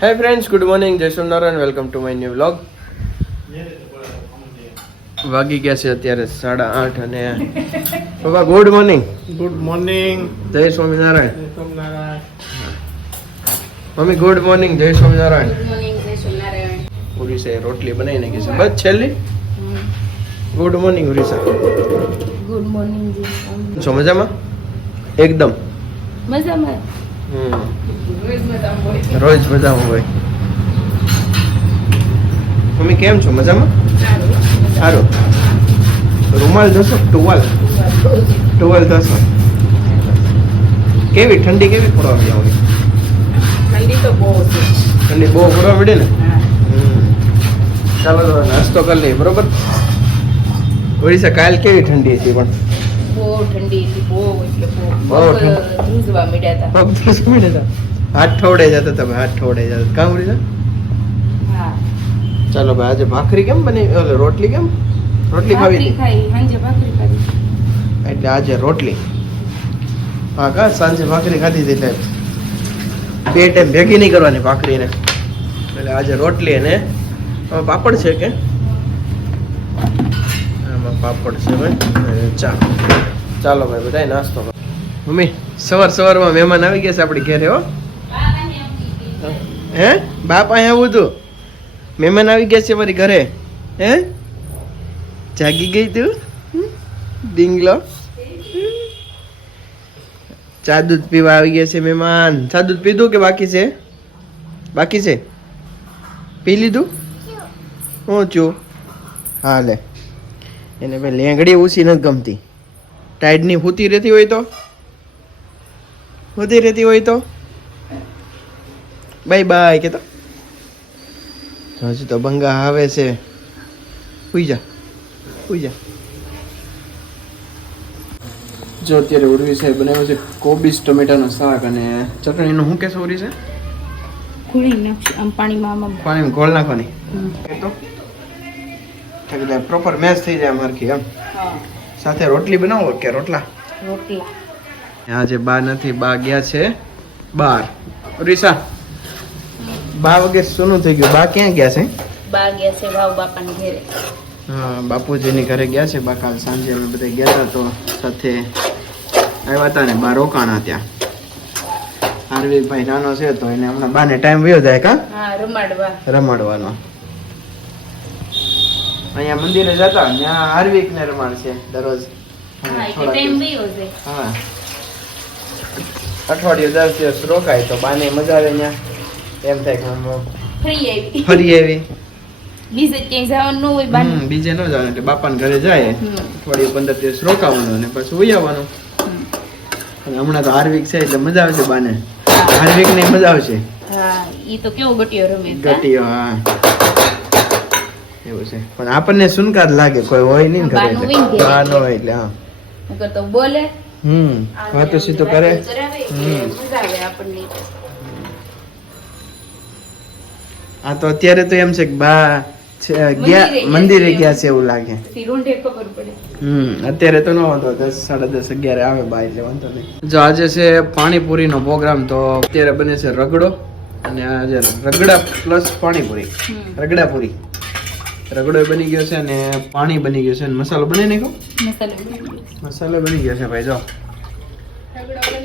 Hi friends good morning જય Somnarayan welcome to my new vlog વાગી ગયા છે અત્યારે સાડા આઠ અને પપ્પા ગુડ મોર્નિંગ ગુડ મોર્નિંગ જય સ્વામિનારાયણ. સોમનારાયણ મમ્મી ગુડ મોર્નિંગ જય સ્વામિનારાયણ. ગુડ મોર્નિંગ જય સ્વામિનારાયણ. ઉડીસે રોટલી બનાવી નાખી છે. બસ છેલ્લી? Good morning Odisha good morning છો મજામાં? એકદમ. મજામાં. હમ રોજ મજામાં હોય રોજ મજામાં હોય. મમ્મી કેમ છો? મજામાં? સારું. રૂમાલ જોશો ટુવાલ? ટુવાલ જોશો. કેવી? ઠંડી કેવી પડવા મળી હોય ઠંડી તો બહુ છે. ઠંડી બહુ પડવા મળી ને? હમ. ચાલો તો નાસ્તો કરી લઈએ બરોબર? ઓડિશા કાલ કેવી ઠંડી હતી પણ? બહુ ઠંડી હતી બહુ એટલે બહુ ઠંડી. ધ્રુજવા મળ્યા હતા. પગ તો શું હતા. હાથ ઠોડે જતા તમે હાથ ઠોડે જતા કામ ઓડિશા હા. ચાલો ભાઈ આજે ભાખરી કેમ બની? ઓલે રોટલી કેમ? રોટલી ખાવી ખાઈ સાંજે ભાખરી ખાધી. એટલે આજે રોટલી. હા કા સાંજે ભાખરી ખાધી હતી એટલે બે ટાઈમ ભેગી નહીં કરવાની ભાખરીને એટલે આજે રોટલી અને પાપડ છે કે? આમાં પાપડ છે ભાઈ. ચા. ચાલો ભાઈ બધાય નાસ્તો મમ્મી. સવાર સવારમાં મહેમાન આવી ગયા છે આપણી ઘરે, હો. હે? બાપ અહીંયા આવું હતું? મહેમાન આવી ગયા છે મારી ઘરે. હે? જાગી ગઈ તું? ડીંગલો? ચા દૂધ પીવા આવી ગયા છે મહેમાન. ચા દૂધ પીધું કે બાકી છે? બાકી છે? પી લીધું? હું છું. હા, લે. એને ભાઈ લેંગડી ઉસી નથી ગમતી. ટાઈડની હૂતી રહેતી હોય તો? હૂતી રહેતી હોય તો? બાય બાય કે તો હજી તો બંગા આવે છે. હુઈ જા હુઈ જા. જો અત્યારે ઉર્વી સાહેબ બનાવ્યો છે કોબીજ ટમેટાનું શાક અને ચટણીનું શું કહેશો ઉરી છે ખુલી નાખશું આમ પાણીમાં આમ પાણીમાં ગોળ નાખવાની. એ તો પ્રોપર મેચ થઈ જાય મારખી એમ. સાથે રોટલી બનાવો કે રોટલા? રોટલા. આજે બા નથી બા ગયા છે બાર રીસા બા વગે સોનું થઈ ગયું બા ક્યાં ગયા છે બા ગયા છે ભાવ બાપાને ઘરે હા બાપુજીની ઘરે ગયા છે બા કાલ સાંજે અમે બધા ગયા હતા તો સાથે આવ્યા હતા ને બા રોકાણા ત્યાં. હાર્વિકભાઈ નાનો છે તો એને હમણાં બાને ટાઈમ વયો જાય કા? રમાડવા. રમાડવાનો. અહીંયા મંદિરે જતા ત્યાં હાર્વિક ને રમાડશે દરરોજ. હા એટલે થોડા ટાઈમ દિવસ. વયો છે હા અઠવાડિયું દસ દિવસ રોકાય તો બાને મજા આવે ત્યાં એમ થાય કે આવી. ફરી એવી બીજે ક્યાંય જવાનું ન હોય બાને. બીજે ન જવાનું એટલે બાપાને ઘરે જાય. અઠવાડિયું પંદર દિવસ રોકાવાનું અને પછી ઉઈ આવવાનું. અને હમણાં તો હાર્વિક છે એટલે મજા આવશે બાને. હાર્વિક ને મજા આવશે. હા ઈ તો કેવો ગટિયો રમે ગટિયો હા? એવું છે. પણ આપણને સુનકાર લાગે કોઈ હોય નહીં ને ઘરે એટલે. હોય ને હોય એટલે હા. નકર બોલે. હમ વાતો સીધો કરે હમ. આ તો અત્યારે તો એમ છે કે બા ગયા મંદિરે ગયા છે. એવું લાગે. હમ અત્યારે તો ન વાંધો દસ સાડા દસ અગિયારે આવે બા એટલે વાંધો નહીં. જો આજે છે પાણીપુરીનો પ્રોગ્રામ તો અત્યારે બને છે રગડો અને આજે રગડા પ્લસ પાણીપુરી. હમ. રગડા બની ગયો છે અને પાણી બની ગયું છે. અને મસાલો બની નહીં મસાલો બની ગયો. મસાલો બની ગયો છે ભાઈ જો.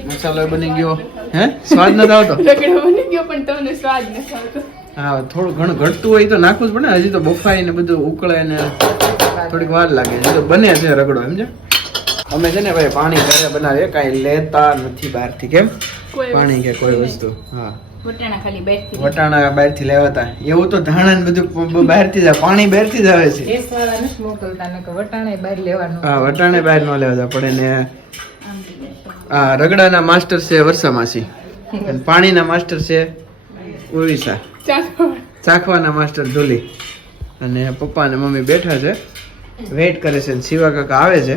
મસાલો બની ગયો. હે? સ્વાદ નથી આવતો? રગડો બની ગયો પણ તમને સ્વાદ નથી આવતો. હા થોડું ઘણું ઘટતું હોય તો નાખવું જ પડે. ને. હજી તો બફાઈ ને બધું ઉકળે ને થોડીક વાર લાગે. હજી તો બને છે રગડો સમજે અમે છે ને ભાઈ પાણી ઘરે બનાવીએ કાંઈ લેતા નથી બહારથી કેમ? પાણી કે કોઈ વસ્તુ. હા. વટાણા ખાલી બેઠી વટાણા બહારથી હતા. એવું તો ધાણા ને બધું બહાર બહારથી જ. પાણી બહારથી જ આવે છે. હા વટાણે બહાર ન લેવા પણ પડે ને આ રગડાના માસ્ટર છે વર્ષા માસી અને પાણીના માસ્ટર છે ઓરિસ્સા ચાખવાના માસ્ટર ધુલી. અને પપ્પા અને મમ્મી બેઠા છે. વેઇટ કરે છે અને શિવા કાકા આવે છે.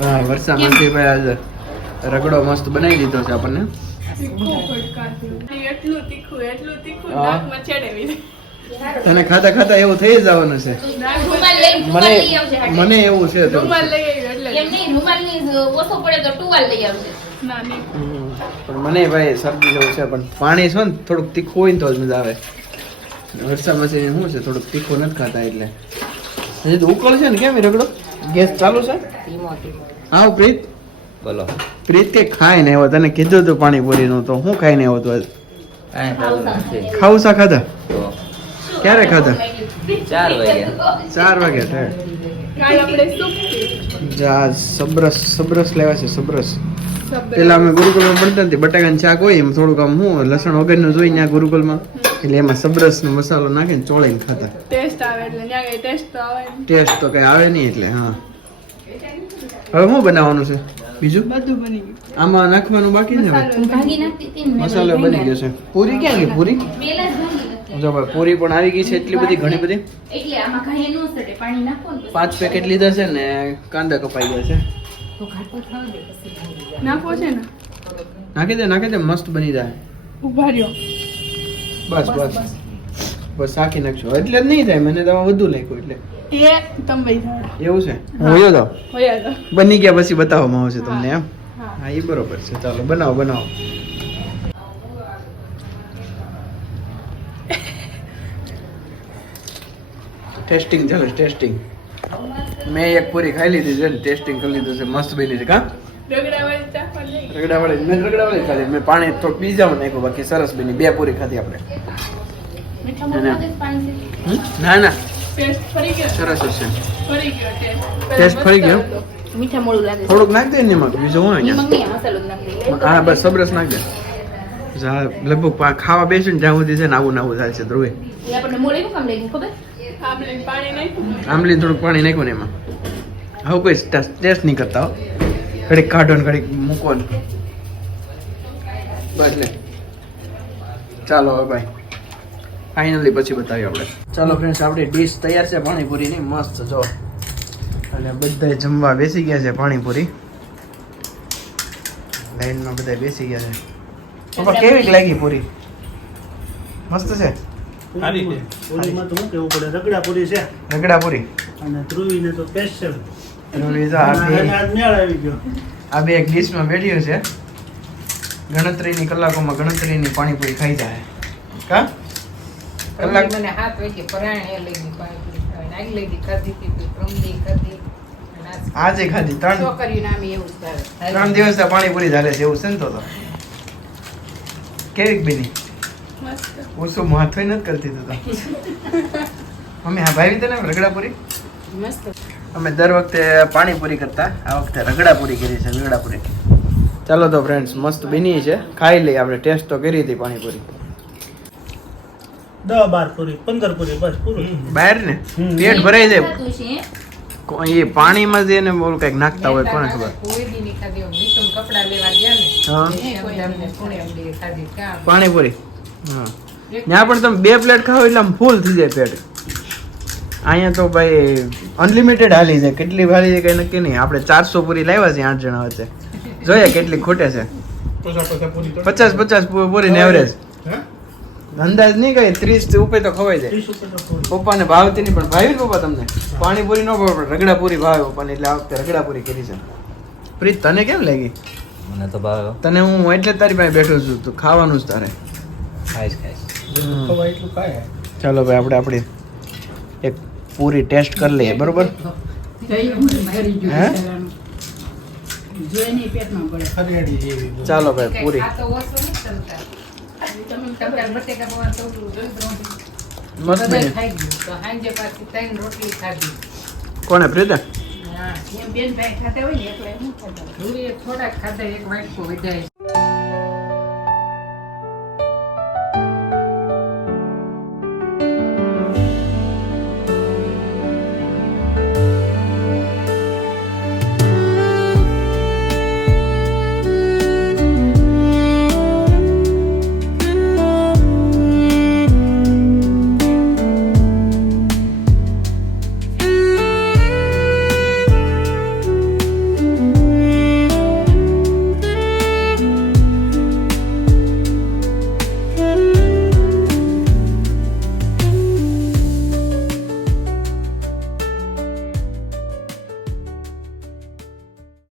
હા વર્ષા માસી ભાઈ આજે રગડો મસ્ત બનાવી દીધો છે આપણને. તને ખાતા ખાતા એવું થઈ જવાનું છે. મને મને એવું. છે તો. રૂમાલ લઈ આવી એટલે. એમ નહીં રૂમાલની ઓછો પડે તો ટુવાલ લઈ આવજે. ના નહીં. હમ. પણ મને ભાઈ શરદી જેવું છે પણ પાણી છે ને થોડુંક તીખું હોય ને તો જ મજા આવે. વરસાદમાં છે શું છે થોડુંક તીખું નથી ખાતા એટલે. હજી તો ઉકળ છે ને કેમ એ રગડો? ગેસ ચાલુ છે? હા પ્રીત. બોલો. પ્રીત કે ખાય ને આવ્યો તને કીધું હતું પાણીપુરીનું તો હું ખાઈને આવ્યો તો? થતું ખાધા? ક્યારે ખાધા? ચાર વાગ્યા ચાર વાગે થાય કાલ આપણે સૂપ પીધું. જા સબરસ સબરસ લેવા છે સબરસ. પેલા અમે ગુરુકુલમાં ભણતા હતી બટાકાની શાક હોય એમ થોડુંક આમ હું લસણ વગરનું જોઈ ત્યાં ગુરુકુલમાં. એટલે એમાં સબ્રસનો મસાલો નાખીને ચોળીને ખાતા ટેસ્ટ આવે એટલે ત્યાં કઈ ટેસ્ટ તો આવે ટેસ્ટ તો કઈ આવે નહીં એટલે હા. હવે શું બનાવવાનું છે? બીજું? બધું બની ગયું. આમાં નાખવાનું બાકી છે મસાલો બની ગયો. છે. પૂરી ક્યાં ગઈ? પૂરી? જ ભાઈ પૂરી પણ આવી ગઈ છે એટલી બધી ઘણી બધી. એટલે આમાં કાંઈ ન સડે પાણી નાખો પાંચ પેકેટ લીધા છે ને કાંદા કપાઈ ગયા છે. નાખવો છે ને. નાખી દે નાખી દે મસ્ત બની જાય. ઊભા રહ્યો. બસ બસ. બસ શાકી નાખશો એટલે જ નહીં થાય મને તમે વધુ લખ્યું એટલે. એ તમે એવું છે? હું. વયો જાઉં તો? બની ગયા પછી બતાવવામાં આવશે તમને એમ? હા. એ બરોબર છે. ચાલો બનાવો બનાવો. ટેસ્ટિંગ ચાલે ટેસ્ટિંગ મેં એક પૂરી ખાઈ લીધી છે ટેસ્ટિંગ કરી લીધું છે. મસ્ત બની છે કા? રગડા વાળી ચાખવા નહીં રગડા મેં રગડા ખાધી. મેં પાણી થોડું પીઝામાં નાખ્યું બાકી સરસ બની. બે પૂરી ખાધી આપણે. ના, ના. ટેસ્ટ ફરી ગયો? સરસ હશે. ફરી ગયો ટેસ્ટ ટેસ્ટ ફરી ગયો? મીઠા મોળું લાગે થોડુંક નાખ દે ને એમાં બીજું હોય અહીંયા. હા બસ સબરસ નાખ દે. જા, લગભગ ખાવા બેસે ને જ્યાં સુધી છે ને આવું ને આવું થાય છે ધ્રુવે. આપણને મોડે કામ લાગ્યું ખબર? પાણી નાખ્યું. આંબલી થોડુંક પાણી નાખ્યું ને એમાં. હવે કોઈ ટેસ્ટ નહીં કરતા હો. ઘડીક કાઢો ને ઘડીક મૂકો ને. બસ લે. ચાલો હવે ભાઈ. ફાઇનલી પછી બતાવીએ આપણે. ચાલો ફ્રેન્ડ્સ આપણી ડીશ તૈયાર છે પાણીપુરીની. મસ્ત જો. અને બધા જમવા બેસી ગયા છે પાણીપુરી. લાઈનમાં બધા બેસી ગયા છે. પપ્પા કેવી લાગી પૂરી? મસ્ત છે? સારી છે. પૂરીમાં તો શું કેવું પડે? રગડા પૂરી છે. રગડા પૂરી અને ધ્રુવીને તો સ્પેશિયલ આવી ગયો. આ બે એક ડીશમાં બેઠ્યો છે. ગણતરીની કલાકોમાં ગણતરીની પાણીપુરી ખાઈ જાય. કા? કલાક મને હાથ વાગે પરાણે લઈ ગઈ પાણીપુરી ખાવાની. લઈ ગઈ ખાધી પીધી પ્રમદી ખાધી. આજે ખાધી ત્રણ એવું દિવસ પાણી પૂરી ચાલે છે એવું છે ને તો તો? કેવીક બેની? ઓછું માથો નથી કરતી તું તો? મમ્મી હા ભાઈ તને રગડાપુરી? મસ્ત. અમે દર વખતે પાણીપુરી કરતા આ વખતે રગડાપુરી કરી છે રગડાપુરી. ચાલો તો ફ્રેન્ડ્સ મસ્ત બની છે. ખાઈ લઈએ આપણે ટેસ્ટ તો કરી હતી પાણીપુરી. દસ બાર પૂરી પંદર પૂરી બસ પૂરું. બહાર ને? પેટ ભરાઈ જાય. છે? એ પાણીમાં જ એને બોલું કંઈક નાખતા હોય કોને ખબર? ને પાણીપુરી. હા. ત્યાં પણ તમે બે પ્લેટ ખાઓ એટલે આમ ફૂલ થઈ જાય પેટ. અહીંયા તો ભાઈ અનલિમિટેડ હાલી જાય કેટલી હાલી જાય કઈ નક્કી નહીં. આપણે ચારસો પૂરી લાવ્યા છે આઠ જણા વચ્ચે. જોઈએ કેટલી ખૂટે છે? પચાસ પચાસ પૂરી પૂરી એવરેજ હે? અંદાજ નહીં કઈ ત્રીસ ઉપર તો ખવાઈ જાય. પપ્પાને ભાવતી નહીં પણ ભાવી પપ્પા તમને? પાણીપુરી ન ભાવે પણ રગડાપુરી ભાવે પપ્પાને એટલે આ વખતે રગડાપુરી કરી છે. પ્રીત તને કેમ લાગી? મને તો ભાવે તને હું એટલે જ તારી પાસે બેઠો છું તો ખાવાનું જ તારે. ખાઈશ ખાઈશ. ચાલો ભાઈ આપણે આપણી એક પૂરી ટેસ્ટ કરી લઈએ બરોબર? હે? ચાલો ભાઈ પૂરી. કોને પ્રીતા? બેન ભાઈ ખાતા હોય ને એટલે એમ ખાતા થોડાક ખાધા એક વાટકો વધારે.